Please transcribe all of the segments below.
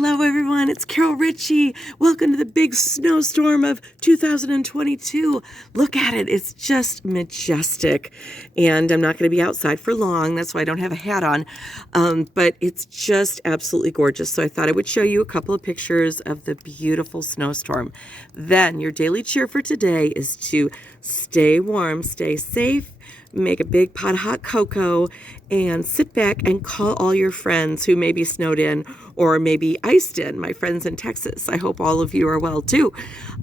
Hello, everyone. It's Carol Ritchie. Welcome to the big snowstorm of 2022. Look at it. It's just majestic. And I'm not going to be outside for long. That's why I don't have a hat on. But it's just absolutely gorgeous. So I thought I would show you a couple of pictures of the beautiful snowstorm. Then your daily cheer for today is to stay warm, stay safe, make a big pot of hot cocoa, and sit back and call all your friends who may be snowed in or maybe iced in, my friends in Texas. I hope all of you are well too.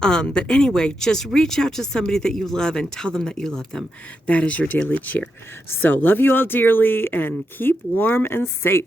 But anyway, just reach out to somebody that you love and tell them that you love them. That is your daily cheer. So love you all dearly and keep warm and safe.